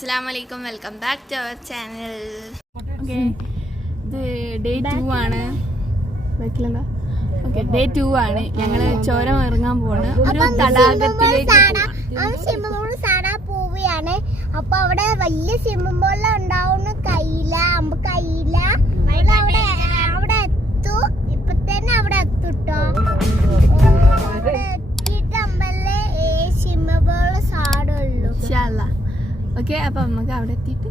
Assalamualaikum, welcome back to our channel. Okay, day 2 ആണ്. ബാക്കിലെന്താ? Okay, day 2 ആണ്. ഞങ്ങൾ ചോരം ഇറങ്ങാൻ പോവാണ്. ഒരു തടാകത്തിലേക്ക് പോവുകയാണ്. അപ്പൊ അവിടെ വലിയ സ്വിമ്മിംഗ് പൂൾ ഉണ്ടാവുന്ന കയ്യില അവിടെ എത്തു. ഇപ്പൊ തന്നെ അവിടെ എത്തുട്ടോ. അവിടെ എത്തിയിട്ട് അമ്പലേ സ്വിമ്മിംഗ് പൂൾ സാടുള്ളൂ. ഓക്കെ, അപ്പൊ നമുക്ക് അവിടെ എത്തിയിട്ട്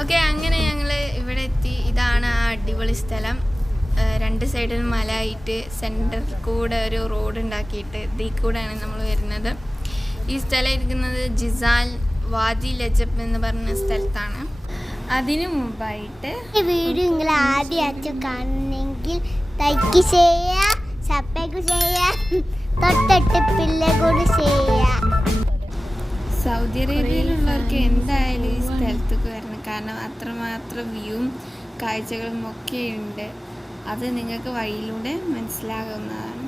ഓക്കെ, അങ്ങനെ ഞങ്ങൾ ഇവിടെ എത്തി. ഇതാണ് ആ അടിപൊളി സ്ഥലം. രണ്ട് സൈഡിലും മല ആയിട്ട് സെൻറ്ററിൽ കൂടെ ഒരു റോഡ് ഉണ്ടാക്കിയിട്ട് ഇതിൽ കൂടെയാണ് നമ്മൾ വരുന്നത്. ഈ സ്ഥലം ഇരിക്കുന്നത് ജിസാൽ വാദി ലജബ് എന്ന് പറഞ്ഞ സ്ഥലത്താണ്. അതിനു മുമ്പായിട്ട് വീഡിയോ നിങ്ങൾ ആദ്യമായിട്ട് കാണണമെങ്കിൽ ലൈക്ക് ചെയ്യുക, സബ്സ്ക്രൈബ് ചെയ്യുക, തൊട്ടിട്ട് പിള്ളേ കൂടി ചെയ്യുക. സൗദി അറേബ്യയിലുള്ളവർക്ക് എന്തായാലും ഈ സ്ഥലത്തേക്ക് വരണം. കാരണം അത്രമാത്രം വ്യൂവും കാഴ്ചകളും ഒക്കെ ഉണ്ട്. അത് നിങ്ങൾക്ക് വഴിയിലൂടെ മനസ്സിലാകുന്നതാണ്.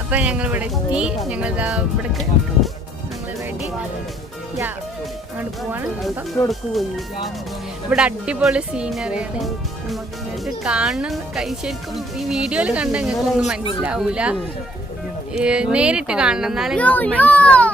അപ്പം ഞങ്ങൾ ഇവിടെ എത്തി. ഞങ്ങൾ ഇവിടേക്ക് ഞങ്ങൾ വേണ്ടി അങ്ങോട്ട് പോവാണ്. അപ്പം ഇവിടെ അടിപൊളി സീനറിയാണ്. നമുക്ക് നിങ്ങൾക്ക് കാണുന്ന ശരിക്കും ഈ വീഡിയോയിൽ കണ്ട നിങ്ങൾക്ക് ഒന്നും മനസ്സിലാവൂല. നേരിട്ട് കാണണം, എന്നാലേ നിങ്ങൾക്ക് മനസ്സിലാവും.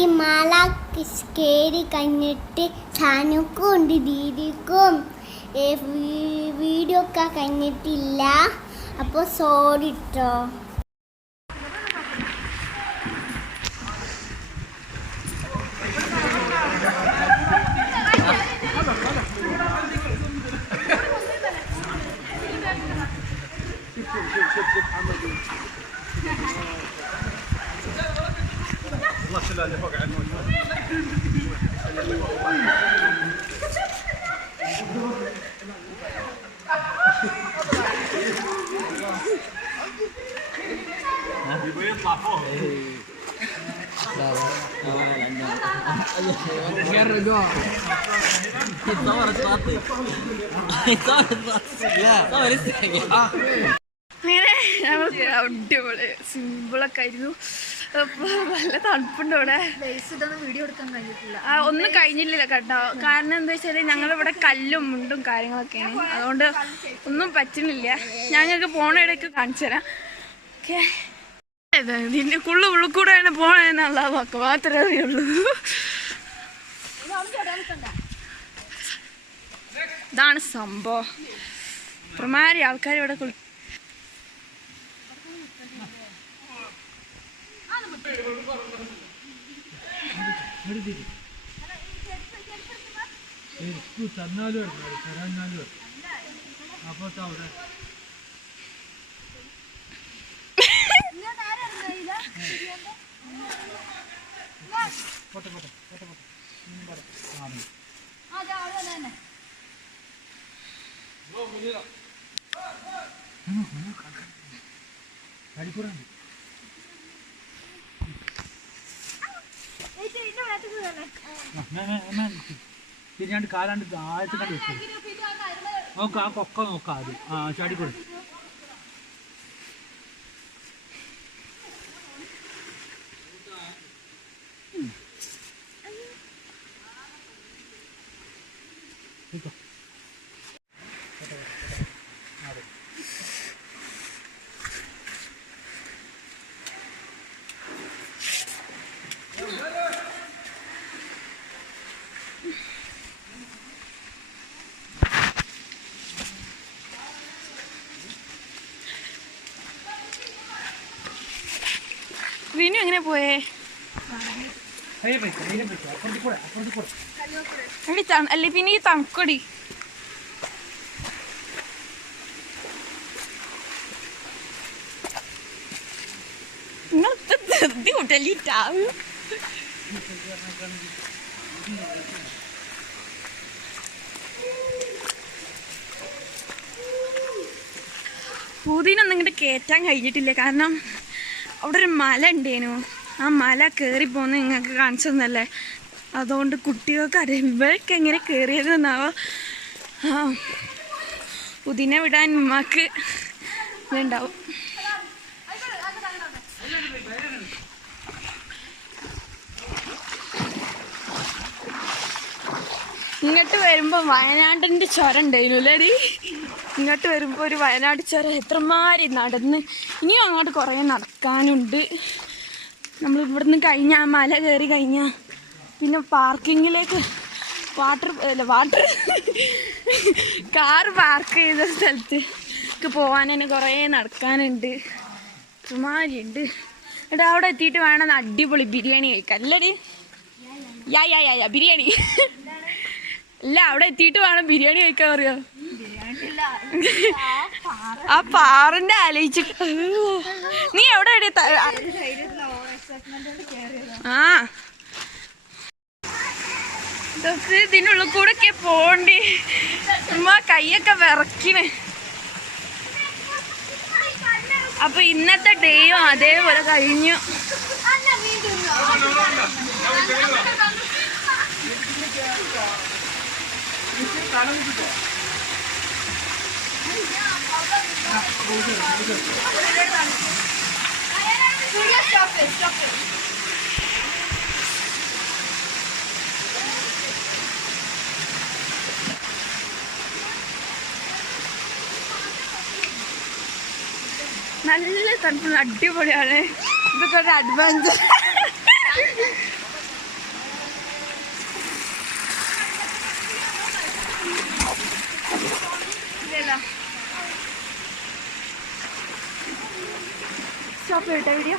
ഈ മാല കയറി കഴിഞ്ഞിട്ട് ഷാനുക്കും ഉണ്ട്, ദീദിക്കും വീഡിയോ ഒക്കെ കഴിഞ്ഞിട്ടില്ല. അപ്പോൾ സോറി ട്ടോ. അടിപൊളി സിമ്പിളൊക്കെ ആയിരുന്നു. നല്ല തണുപ്പുണ്ട് ഇവിടെ. വീഡിയോ എടുക്കാൻ കഴിഞ്ഞിട്ടില്ല, ഒന്നും കഴിഞ്ഞില്ല കേട്ടോ. കാരണം എന്താ വെച്ചാൽ ഞങ്ങളിവിടെ കല്ലും മുണ്ടും കാര്യങ്ങളൊക്കെയാണ്, അതുകൊണ്ട് ഒന്നും പറ്റുന്നില്ല. ഞങ്ങൾക്ക് പോണയിടയ്ക്ക് കാണിച്ചു തരാം. ഓക്കെ, ഇതിൻ്റെ ഉള്ളിക്കൂടെയാണ് പോണെന്നുള്ള വാക്ക് മാത്രമേ അറിയുള്ളൂ. ഇതാണ് സംഭവം. ഇത്രമാതിരി ആൾക്കാർ ഇവിടെ തന്നാലും തരാഞ്ഞാലും അപ്പൊ അവിടെ പോട്ടെ പോട്ടെ പോട്ടെ പോട്ടെ അടിക്കൂടാണ്ട് തിരിഞ്ഞാണ്ട് കാലാണ്ട് ആഴത്ത് കണ്ട് വെച്ചു നോക്ക ആ കൊക്ക നോക്കാം ആദ്യം ചാടിക്കൂടെ റീനു എങ്ങനെ പോയേ? അല്ലേ പിന്നെ ഈ തണുക്കൊടി ധൃതി കൂട്ടല്ലിട്ടാവും. പൂതിനൊന്നും ഇങ്ങോട്ട് കയറ്റാൻ കഴിഞ്ഞിട്ടില്ല. കാരണം അവിടെ ഒരു മല ഉണ്ടേനു. ആ മല കയറിപ്പോന്ന് നിങ്ങൾക്ക് കാണിച്ചു തന്നല്ലേ. അതുകൊണ്ട് കുട്ടികൾക്ക് അറിയാം ഇവർക്ക് എങ്ങനെ കയറിയതെന്നാവോ. പുതിനെ വിടാൻ ഉമ്മാക്ക് ഇതുണ്ടാവും. ഇങ്ങോട്ട് വരുമ്പോൾ വയനാടിൻ്റെ ചുരം ഉണ്ടായിരുന്നു അല്ലേടി. ഇങ്ങോട്ട് വരുമ്പോൾ ഒരു വയനാട് ചുരം എത്രമാരി നടന്ന് ഇനിയും അങ്ങോട്ട് കുറേ നടക്കാനുണ്ട്. നമ്മൾ ഇവിടുന്ന് കഴിഞ്ഞാൽ മല കയറി കഴിഞ്ഞാൽ പിന്നെ പാർക്കിങ്ങിലേക്ക് കാർ പാർക്ക് ചെയ്ത സ്ഥലത്തേക്ക് പോകാൻ തന്നെ കുറേ നടക്കാനുണ്ട്. എത്രമാരിയുണ്ട്. എടാ അവിടെ എത്തിയിട്ട് വേണം അടിപൊളി ബിരിയാണി കഴിക്കാൻ അല്ലേടി. യാ ബിരിയാണി അല്ല, അവിടെ എത്തിയിട്ട് വേണം ബിരിയാണി കഴിക്കാൻ പറയാ. ആ പാറിന്റെ ആലോചിച്ചിട്ട് നീ എവിടെ ഇതിനുള്ളിൽ കൂടെ ഒക്കെ പോണ്ടി. ഉമ്മ കൈയൊക്കെ വിറക്കിന്. അപ്പൊ ഇന്നത്തെ ഡേയും അതേപോലെ കഴിഞ്ഞു. നല്ല തണുപ്പുള്ള അടിപൊളിയാണ്. ഇതൊക്കെ ഒരു അഡ്വാൻസ്. സ്റ്റോപ്പ് ചെയ്യട്ടെ വീഡിയോ.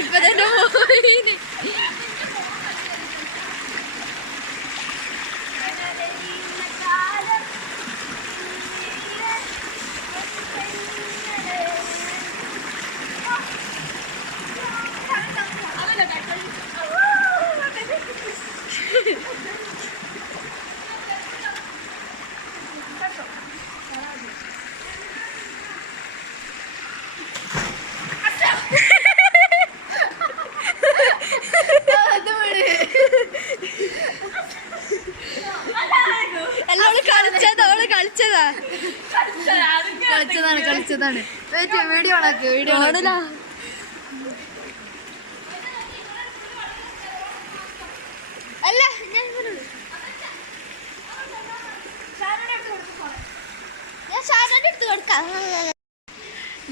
ഇപ്പൊ തന്നെ പോയിന്. കളിച്ചതാണ്. വീഡിയോ ഓണാക്ക്. വീഡിയോ അല്ല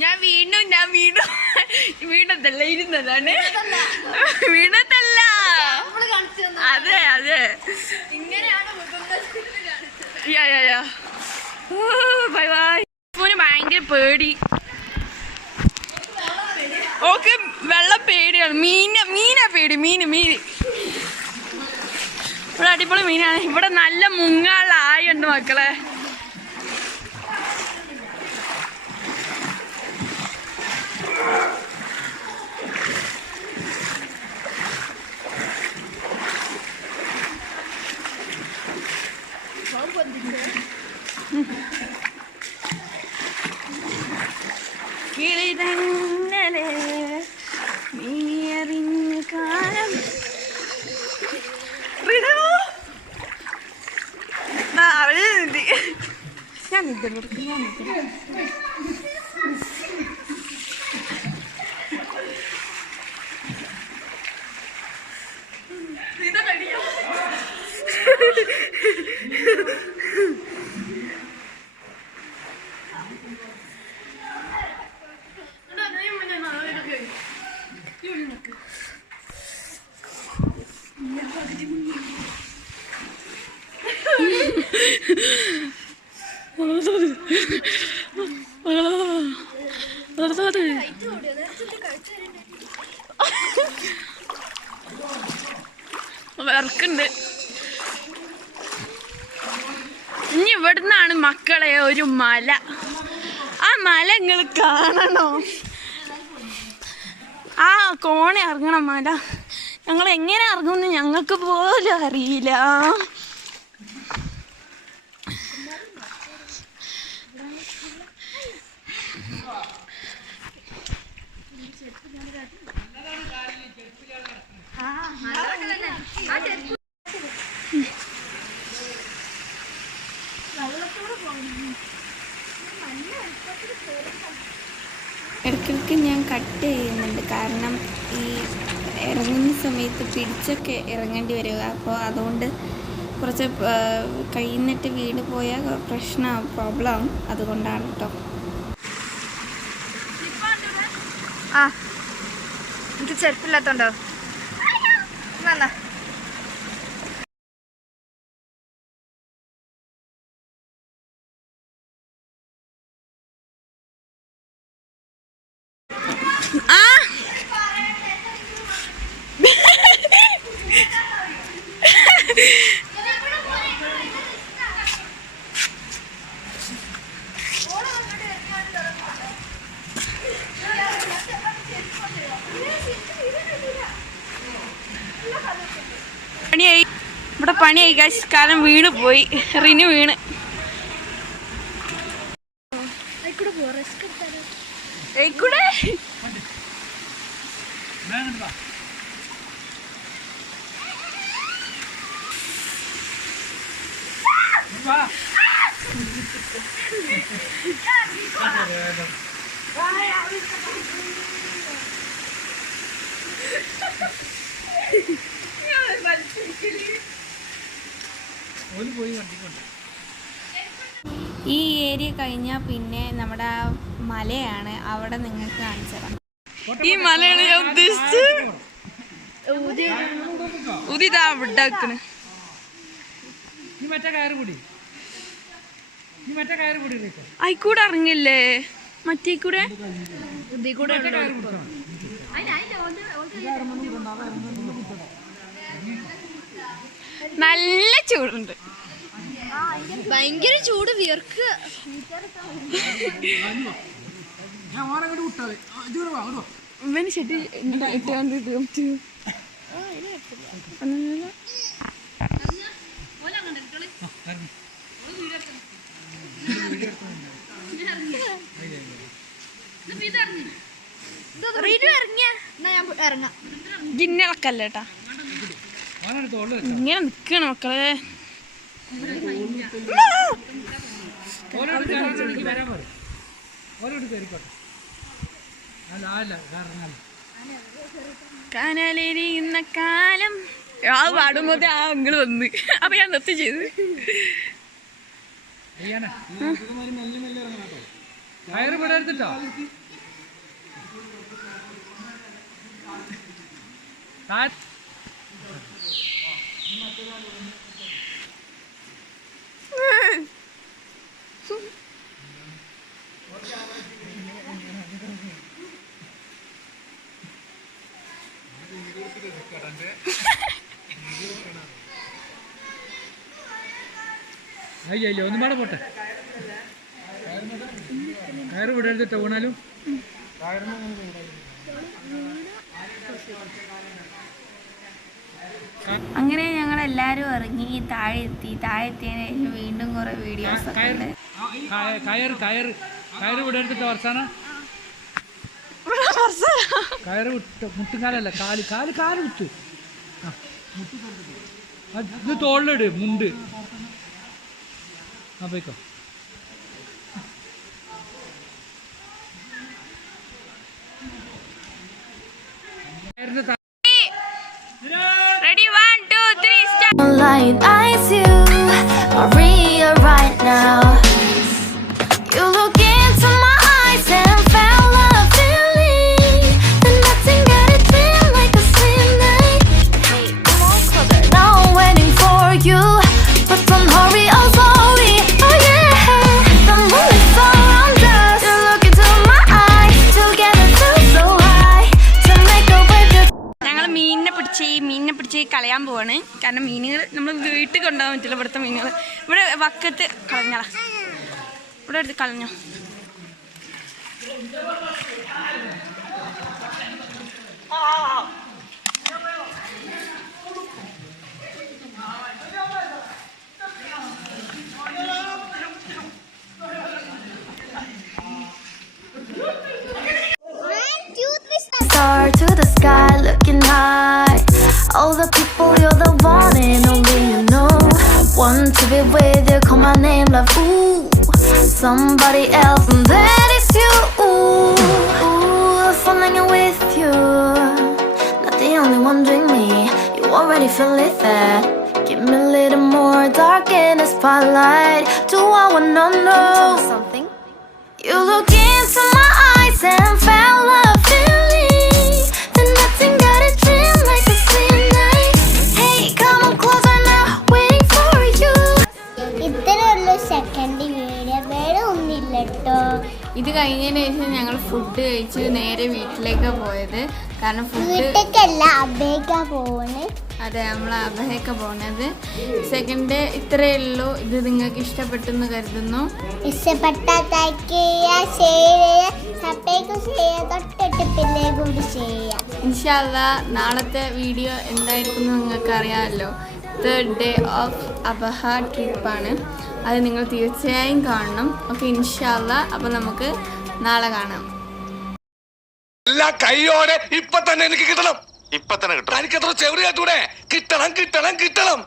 ഞാൻ വീണതല്ല ഇരുന്നതാണ്. വീണതല്ല. അതെ അതെ ബൈ ബൈ. ഭയങ്കര പേടി. ഓക്കെ വെള്ളം പേടിയാണ്. മീനാ പേടി. മീന് ഇവിടെ അടിപൊളി മീനാണ്. ഇവിടെ നല്ല മുങ്ങാനുള്ള ആയുണ്ട് മക്കളെ. കിളിതന്നലെ നീയറിഞ്ഞ കാലം ഞാൻ വർക്കുണ്ട്. ഇനി ഇവിടുന്നാണ് മക്കളെ ഒരു മല. ആ മല നിങ്ങൾ കാണണോ? ആ കോണ ഇറങ്ങണം മല. ഞങ്ങൾ എങ്ങനെ ഇറങ്ങുമെന്ന് ഞങ്ങൾക്ക് പോലും അറിയില്ല. ഇടയ്ക്കിടയ്ക്ക് ഞാൻ കട്ട് ചെയ്യുന്നുണ്ട്. കാരണം ഈ ഇറങ്ങുന്ന സമയത്ത് പിടിച്ചൊക്കെ ഇറങ്ങേണ്ടി വരിക. അപ്പോൾ അതുകൊണ്ട് കുറച്ച് കഴിയുന്നിട്ട് വീട് പോയാൽ പ്രോബ്ലം ആവും. അതുകൊണ്ടാണ് കേട്ടോ. ആ എനിക്ക് ചെരുപ്പില്ലാത്തോണ്ടോ? എന്നാ ആ പണിയായി. ഇവിടെ പണിയായി ഗൈസ്. കാരണം വീണ് പോയി. റിന് വീണ്. ഈ ഏരിയ കഴിഞ്ഞാൽ പിന്നെ നമ്മുടെ മലയാണ്. അവിടെ നിങ്ങൾക്ക് കാണിച്ചു തരാം. ഈ മലയാണ് ഞാൻ ഉദ്ദേശിച്ചത്. ഉദിതാ ഉണ്ടാക്കണ്. ആയിക്കൂടെ ഇറങ്ങില്ലേ? മറ്റേ കൂടെ നല്ല ചൂടുണ്ട്. ഭയങ്കര ചൂട്. വിയർക്ക്. ഇവന് ശരി ഇട്ടുകൊണ്ട് ജിന്നളക്കല്ലേട്ടാ. ഇങ്ങനെ നിക്കണം മക്കളെ. കനലെരിയുന്ന കാലം ആ പാടുമ്പോഴത്തെ ആ അങ്കിള് വന്ന് അപ്പൊ ഞാൻ നിർത്തി ചെയ്ത്. കയറ് വിടരുത്തിട്ടോ. അയ്യോ ഒന്നും പാടെ പോട്ടെ. കയറ് വിടരുത്തിട്ടോ വീണാലും. അങ്ങനെ ഞങ്ങൾ എല്ലാരും ഇറങ്ങി താഴെ എത്തിയതിന് ശേഷം വീണ്ടും കുറെ വീഡിയോസ് ഒക്കെ ഉണ്ട്. കയറ് വിടരുത്തിട്ടോ വർഷാന. കയറ് വിട്ട് മുട്ടുകാലല്ല കാല് വിട്ട് ഇത് തോളിലിട് മുണ്ട്. ആ പോയിക്കോ. Ready, 1, 2, 3, start. Light eyes you, Maria, right now. You look into my eyes and felt a feeling. Then nothing got it feel like a slim night. Hey, come on closer. Now I'm waiting for you, but don't hurry, oh slowly. Oh yeah, the moon is around us. You look into my eyes, together feel so high. To make a way to ഞങ്ങൾ മീനിനെ പിടിച്ച് കളയാൻ പോവാണ്. കാരണം മീനുകൾ നമ്മൾ വീട്ടിൽ കൊണ്ടുപോകാൻ പറ്റില്ല. ഇവിടുത്തെ മീനുകൾ ഇവിടെ വക്കത്ത് കളഞ്ഞാ, ഇവിടെ എടുത്ത് കളഞ്ഞോ. star to the sky, looking high. All the people, you're the one and only you know. Want to be with you, call my name, love. Ooh, somebody else, and that is you. Ooh, falling in with you. Not the only one doing me. You already feel it there. Give me a little more dark in the spotlight. Do I wanna know something? You look into my eyes and felt a feeling. Then nothing got a dream like a slim night. Hey, come on closer now, waiting for you. ഇത്രയുള്ളൂ second video, വേറെ ഒന്നില്ല കേട്ടോ. ഇത് കഴിഞ്ഞതിന് ശേഷം ഞങ്ങൾ food കഴിച്ച് നേരെ വീട്ടിലേക്കാണ് പോയത്. കാരണം ഫുഡ് വീട്ടിലേക്കല്ല, അബേക്കാ പോണേ. അതെ, നമ്മൾ അബഹയൊക്കെ പോകുന്നത്. സെക്കൻഡ് ഇത്രയേ ഉള്ളൂ. ഇത് നിങ്ങൾക്ക് ഇഷ്ടപ്പെട്ടെന്ന് കരുതുന്നു. ഇഷ്ടപ്പെട്ട ലൈക്ക് ചെയ്യുക, ഷെയർ ചെയ്യുക, സബ്സ്ക്രൈബ് ചെയ്യുക, തൊട്ടിട്ട് പിന്നെ കൂടി ചെയ്യുക. ഇൻഷാ അല്ലാ നാളത്തെ വീഡിയോ എന്തായിരിക്കും നിങ്ങൾക്ക് അറിയാമല്ലോ. 3rd ഡേ ഓഫ് അബഹ ട്രിപ്പാണ്. അത് നിങ്ങൾ തീർച്ചയായും കാണണം. ഓക്കെ, ഇൻഷാ അല്ലാ. അപ്പോൾ നമുക്ക് നാളെ കാണാം. എല്ലാ കൈയോടെ ഇപ്പൊ തന്നെ എനിക്ക് കിട്ടണം. ഇപ്പൊ തന്നെ കിട്ടണം. എനിക്ക് എത്ര ചെവിടി കേട്ടൂടെ? കിട്ടണം.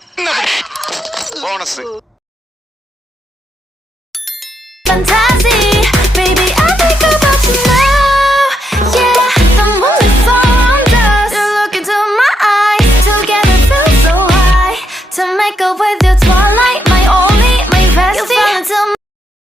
Bonus Fantasy.